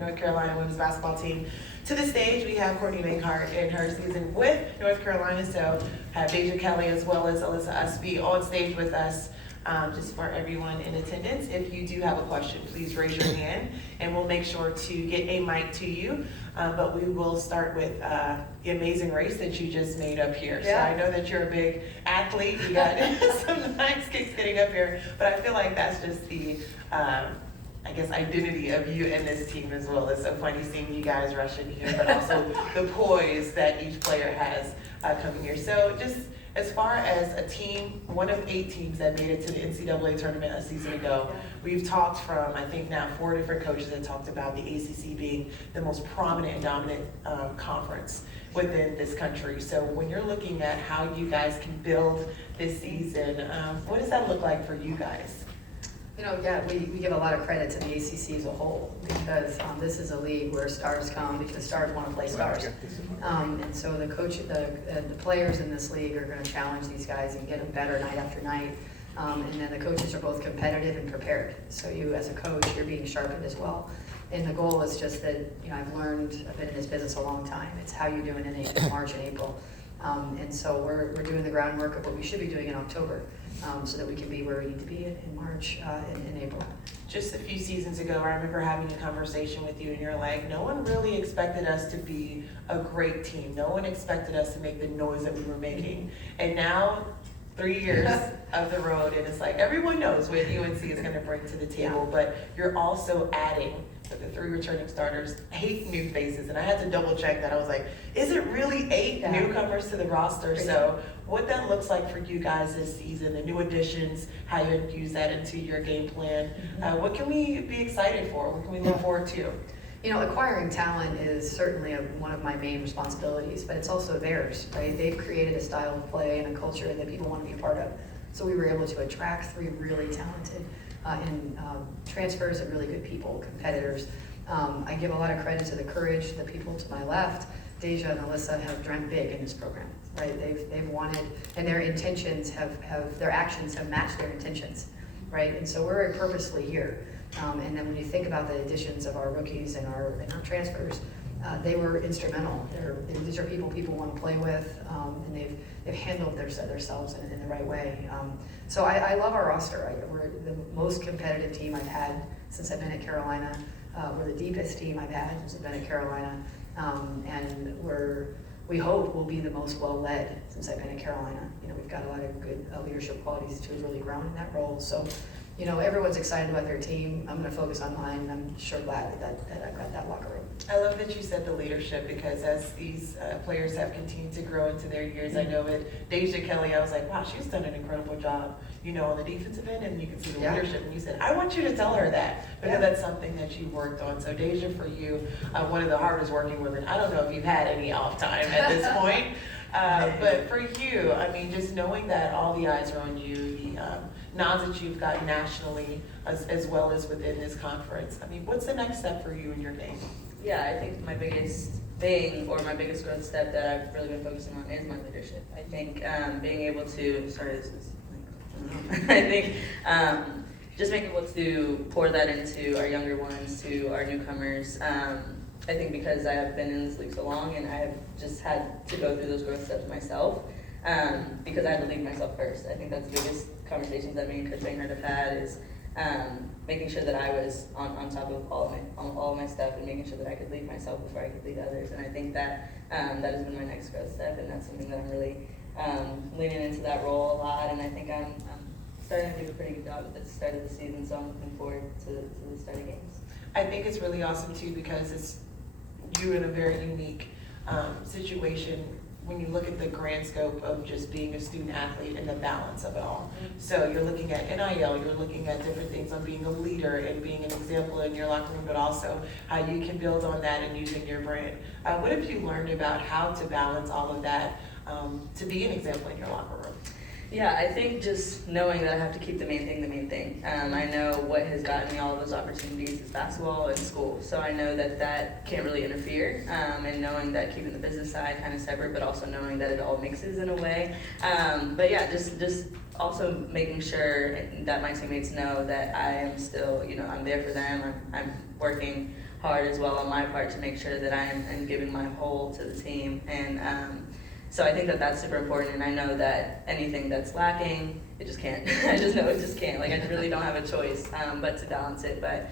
North Carolina women's basketball team. To the stage, we have Courtney Banghart in her season with North Carolina. So have Deja Kelly as well as Alyssa Ustby on stage with us. Just for everyone in attendance, if you do have a question, please raise your hand and we'll make sure to get a mic to you. But we will start with the amazing race that you just made up here. Yeah. So I know that you're a big athlete. You got some nice kicks getting up here, but I feel like that's just the identity of you and this team as well. It's so funny seeing you guys rush in here, but also the poise that each player has coming here. So just as far as a team, one of 8 teams that made it to the NCAA tournament a season ago, we've talked from, I think now 4 different coaches that talked about the ACC being the most prominent and dominant conference within this country. So when you're looking at how you guys can build this season, what does that look like for you guys? We give a lot of credit to the ACC as a whole because this is a league where stars come because stars want to play stars. And so the players in this league are going to challenge these guys and get them better night after night. And then the coaches are both competitive and prepared. So you as a coach, you're being sharpened as well. And the goal is just that, I've been in this business a long time. It's how you're doing in March and April. And so we're doing the groundwork of what we should be doing in October so that we can be where we need to be in March and in April. Just a few seasons ago, I remember having a conversation with you and you're like, no one really expected us to be a great team. No one expected us to make the noise that we were making. And now, 3 years of the road, and it's like everyone knows what UNC is going to bring to the table, but you're also adding for the 3 returning starters, 8 new faces, and I had to double check that. I was like, is it really 8 newcomers to the roster? So what that looks like for you guys this season, the new additions, how you infuse that into your game plan, what can we be excited for? What can we look forward to? Acquiring talent is certainly one of my main responsibilities, but it's also theirs, right? They've created a style of play and a culture that people want to be part of. So we were able to attract 3 really talented transfers and really good people, competitors. I give a lot of credit to the courage, the people to my left. Deja and Alyssa have dreamt big in this program, right? They've wanted, and their intentions their actions have matched their intentions, right? And so we're purposely here. And then when you think about the additions of our rookies and our transfers, they were instrumental. These are people want to play with, and they've handled themselves in the right way. So I love our roster. We're the most competitive team I've had since I've been at Carolina. We're the deepest team I've had since I've been at Carolina, and we hope we'll be the most well-led since I've been at Carolina. We've got a lot of good leadership qualities to have really grown in that role. So. Everyone's excited about their team. I'm going to focus on mine, and I'm sure glad that I've got that locker room. I love that you said the leadership because as these players have continued to grow into their years, I know with Deja Kelly, I was like, wow, she's done an incredible job, on the defensive end, and you can see the leadership. And you said, I want you to tell her that because that's something that you worked on. So Deja, for you, one of the hardest working women. I don't know if you've had any off time at this point, but for you, just knowing that all the eyes are on you, the nods that you've got nationally as well as within this conference. What's the next step for you in your game? Yeah, I think my biggest thing or my biggest growth step that I've really been focusing on is my leadership. I think being able to, just being able to pour that into our younger ones, to our newcomers. I think because I have been in this league so long and I have just had to go through those growth steps myself, because I had to lead myself first. I think that's the biggest conversations that me and Coach Banghart have had is making sure that I was on top of all of my stuff and making sure that I could lead myself before I could lead others. And I think that that has been my next growth step, and that's something that I'm really leaning into that role a lot. And I think I'm starting to do a pretty good job at the start of the season, so I'm looking forward to the start of games. I think it's really awesome too because it's you in a very unique situation when you look at the grand scope of just being a student athlete and the balance of it all. So you're looking at NIL, you're looking at different things on being a leader and being an example in your locker room, but also how you can build on that and using your brand. What have you learned about how to balance all of that to be an example in your locker room? Yeah, I think just knowing that I have to keep the main thing the main thing. I know what has gotten me all of those opportunities is basketball and school. So I know that can't really interfere. And knowing that keeping the business side kind of separate, but also knowing that it all mixes in a way. But yeah, just also making sure that my teammates know that I am still, I'm there for them. I'm working hard as well on my part to make sure that I am giving my whole to the team. And so I think that that's super important, and I know that anything that's lacking, it just can't. I just know it just can't. Like, I really don't have a choice but to balance it. But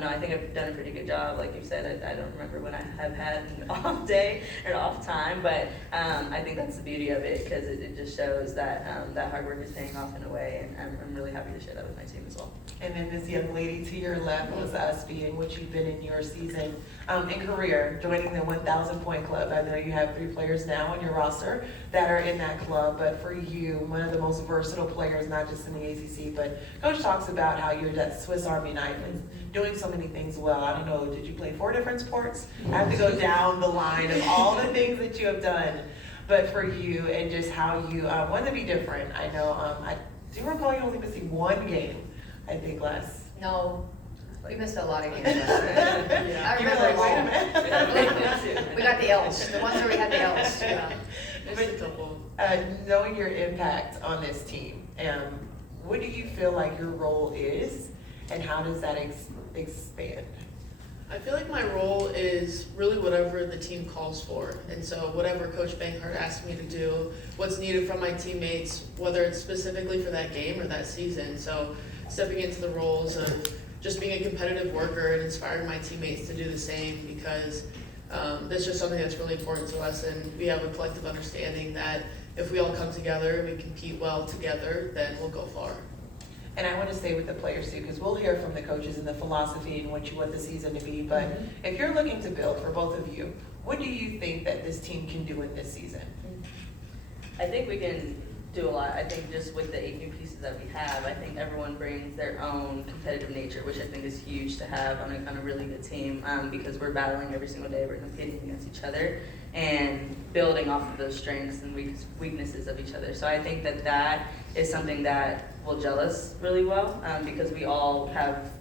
no, I think I've done a pretty good job. Like you said, I don't remember when I have had an off day or an off time, but I think that's the beauty of it, because it just shows that that hard work is paying off in a way, and I'm really happy to share that with my team as well. And then this young lady to your left was Ustby, in which you've been in your season and career, joining the 1,000 point club. I know you have 3 players now on your roster that are in that club, but for you, one of the most versatile players, not just in the ACC, but Coach talks about how you're that Swiss Army knife and doing so many things well. I don't know, did you play 4 different sports? I have to go down the line of all the things that you have done, but for you and just how you want to be different. I know, I do recall you only missing 1 game. I think last. No, we missed a lot of games last year. Yeah. I You were remember like, wait a minute. We got the L's, the ones where we had the L's. Yeah. But, Missed a couple. knowing your impact on this team, what do you feel like your role is, and how does that expand? I feel like my role is really whatever the team calls for. And so whatever Coach Banghart asks me to do, what's needed from my teammates, whether it's specifically for that game or that season. So stepping into the roles of just being a competitive worker and inspiring my teammates to do the same, because that's just something that's really important to us. And we have a collective understanding that if we all come together and we compete well together, then we'll go far. And I want to stay with the players too, because we'll hear from the coaches and the philosophy and what you want the season to be. But if you're looking to build for both of you, what do you think that this team can do in this season? I think we can do a lot. I think just with the 8 new pieces that we have, I think everyone brings their own competitive nature, which I think is huge to have on a really good team, because we're battling every single day. We're competing against each other and building off of those strengths and weaknesses of each other. So I think that that is something that will gel us really well, because we all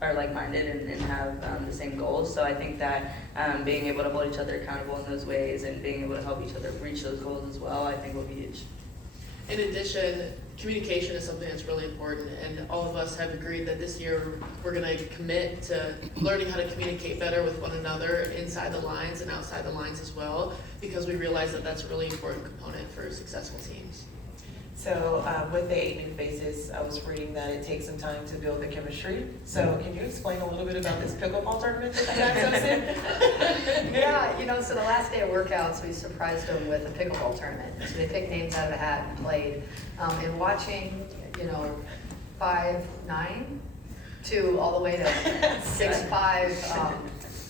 are like-minded and have the same goals. So I think that being able to hold each other accountable in those ways and being able to help each other reach those goals as well, I think will be huge. In addition, communication is something that's really important, and all of us have agreed that this year we're going to commit to learning how to communicate better with one another inside the lines and outside the lines as well, because we realize that that's a really important component for successful teams. So with the 8 new faces, I was reading that it takes some time to build the chemistry. So can you explain a little bit about this pickleball tournament that you guys hosted? Yeah, so the last day of workouts, we surprised them with a pickleball tournament. So they picked names out of a hat and played. And watching, 5'9" to all the way to 6'5",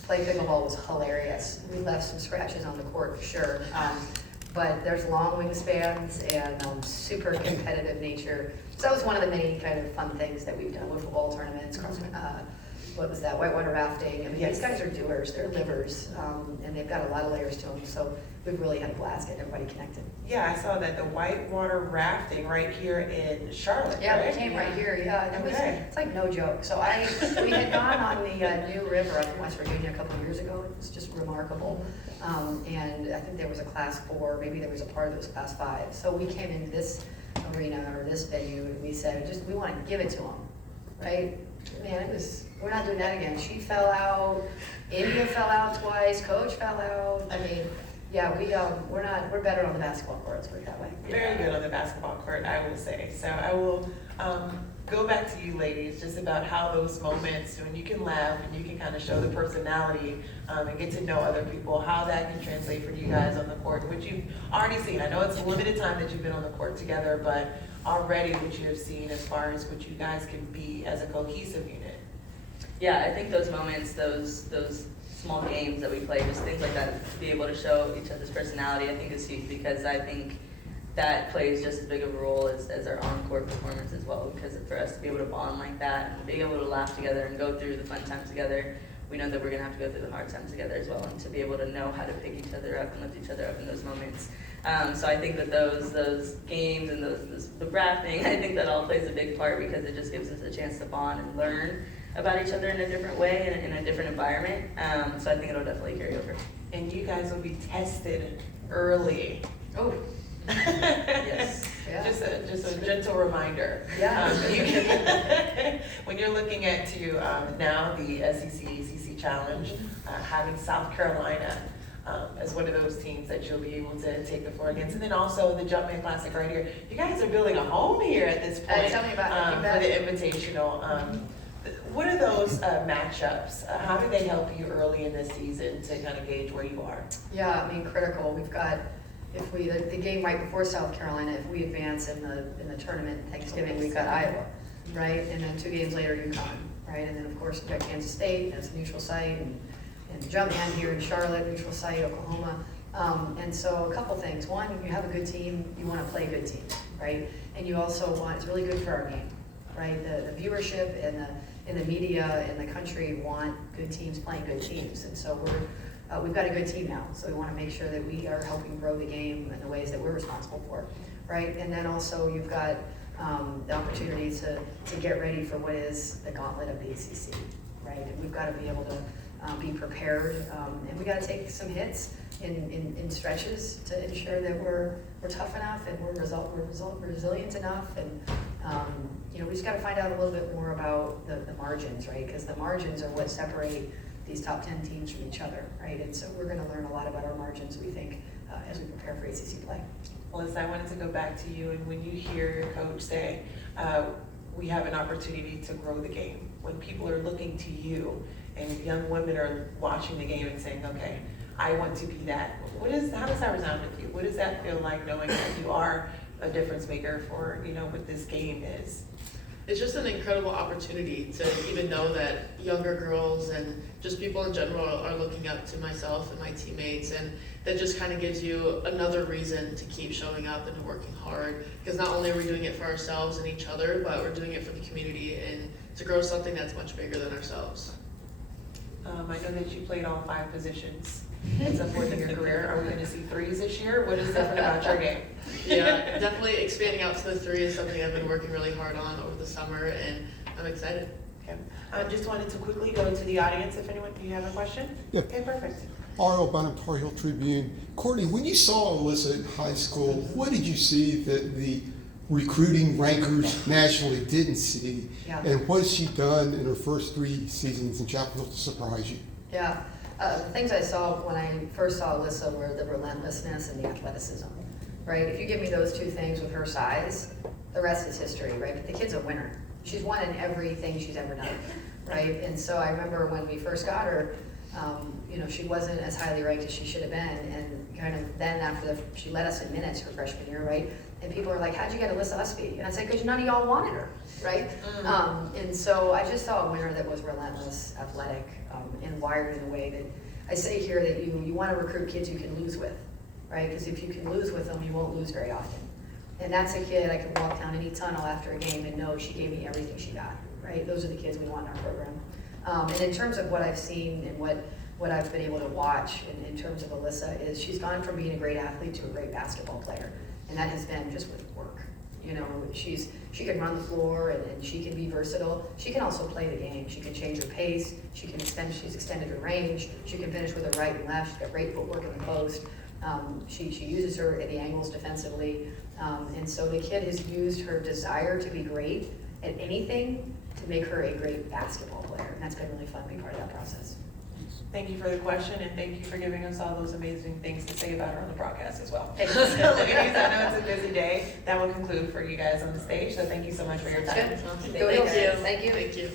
play pickleball was hilarious. We left some scratches on the court for sure. But there's long wingspans and super competitive nature. So that was one of the many kind of fun things that we've done with football tournaments, whitewater rafting. I mean, Yes. these guys are doers, they're livers, and they've got a lot of layers to them. So we've really had a blast getting everybody connected. Yeah, I saw that the whitewater rafting right here in Charlotte. Yeah, right? we came right here, yeah. Okay. It's like no joke. So we had gone on the New River up in West Virginia a couple of years ago. It was just remarkable. And I think there was a class 4, maybe there was a part of it was class 5. So we came into this arena or this venue and we said, we want to give it to them, right? Man, we're not doing that again. She fell out, India fell out twice, Coach fell out. I mean, yeah, we're better on the basketball court, let's put it that way. Very good on the basketball court, I will say. So I will go back to you ladies, just about how those moments when you can laugh and you can kind of show the personality and get to know other people, how that can translate for you guys on the court, which you've already seen. I know it's a limited time that you've been on the court together, but already what you have seen as far as what you guys can be as a cohesive unit. Yeah, I think those moments, those small games that we play, just things like that, to be able to show each other's personality, I think is huge, because I think that plays just as big of a role as our on-court performance as well, because for us to be able to bond like that and be able to laugh together and go through the fun times together, we know that we're going to have to go through the hard times together as well, and to be able to know how to pick each other up and lift each other up in those moments. So I think that those games and the rafting, I think that all plays a big part, because it just gives us a chance to bond and learn about each other in a different way and in a different environment. So I think it'll definitely carry over. And you guys will be tested early. Oh. Yes. Yeah. Just a gentle reminder. Yeah. When you're looking at now the SEC ACC Challenge, having South Carolina as one of those teams that you'll be able to take the floor against, and then also the Jumpman Classic right here. You guys are building a home here at this point. Tell me about it. For the Invitational. What are those matchups? How do they help you early in the season to kind of gauge where you are? Yeah, I mean, critical. We've got, the game right before South Carolina, if we advance in the tournament, Thanksgiving, we've got Iowa, right? And then 2 games later, UConn, right? And then, of course, we've got Kansas State, that's a neutral site, and Jumpman here in Charlotte, neutral site, Oklahoma. And so a couple things. One, you have a good team, you want to play good teams, right? And you also want, it's really good for our game, right? The viewership and the media in the country want good teams playing good teams. And so we've got a good team now, so we want to make sure that we are helping grow the game in the ways that we're responsible for, right? And then also you've got the opportunity to get ready for what is the gauntlet of the ACC, right? And we've got to be able to be prepared, and we got to take some hits in stretches to ensure that we're tough enough and we're resilient enough, and we just got to find out a little bit more about the margins, right? Because the margins are what separate these top 10 teams from each other, right? And so we're going to learn a lot about our margins, we think, as we prepare for ACC play. Alyssa, I wanted to go back to you, and when you hear your coach say, we have an opportunity to grow the game, when people are looking to you and young women are watching the game and saying, okay, I want to be that, how does that resound with you? What does that feel like, knowing that you are a difference maker for, what this game is? It's just an incredible opportunity to even know that younger girls and just people in general are looking up to myself and my teammates, and that just kind of gives you another reason to keep showing up and working hard, because not only are we doing it for ourselves and each other, but we're doing it for the community and to grow something that's much bigger than ourselves. I know that you played all 5 positions at some point in your career. Are we going to see 3s this year? What is different about your game? Yeah, definitely expanding out to the 3 is something I've been working really hard on over the summer, and I'm excited. Okay. I just wanted to quickly go to the audience. If anyone, do you have a question? Yeah. Okay, perfect. R.L. Bonham, Tar Heel Tribune. Courtney, when you saw Alyssa in high school, what did you see that the recruiting rankers nationally didn't see? Yeah. And what has she done in her first 3 seasons in Chapel Hill to surprise you? Yeah, the things I saw when I first saw Alyssa were the relentlessness and the athleticism, right? If you give me those 2 things with her size, the rest is history, right? But the kid's a winner. She's won in everything she's ever done, right? And so I remember when we first got her, she wasn't as highly ranked as she should have been, and kind of then after she led us in minutes her freshman year, right? And people are like, how'd you get Alyssa Ustby? And I said, because none of y'all wanted her, right? And so I just saw a winner that was relentless, athletic, and wired in a way that I say here that you want to recruit kids you can lose with, right? Because if you can lose with them, you won't lose very often. And that's a kid I could walk down any tunnel after a game and know she gave me everything she got, right? Those are the kids we want in our program. And in terms of what I've seen and what I've been able to watch in terms of Alyssa is she's gone from being a great athlete to a great basketball player. And that has been just with work. She can run the floor and she can be versatile. She can also play the game. She can change her pace. She's extended her range. She can finish with her right and left. She's got great footwork in the post. She uses her at the angles defensively. And so the kid has used her desire to be great at anything to make her a great basketball player. And that's been really fun to be part of that process. Thank you for the question, and thank you for giving us all those amazing things to say about her on the broadcast as well. Thank you. Ladies, I know it's a busy day. That will conclude for you guys on the stage, so thank you so much for your time. Go Eagles. Thank you. Thank you.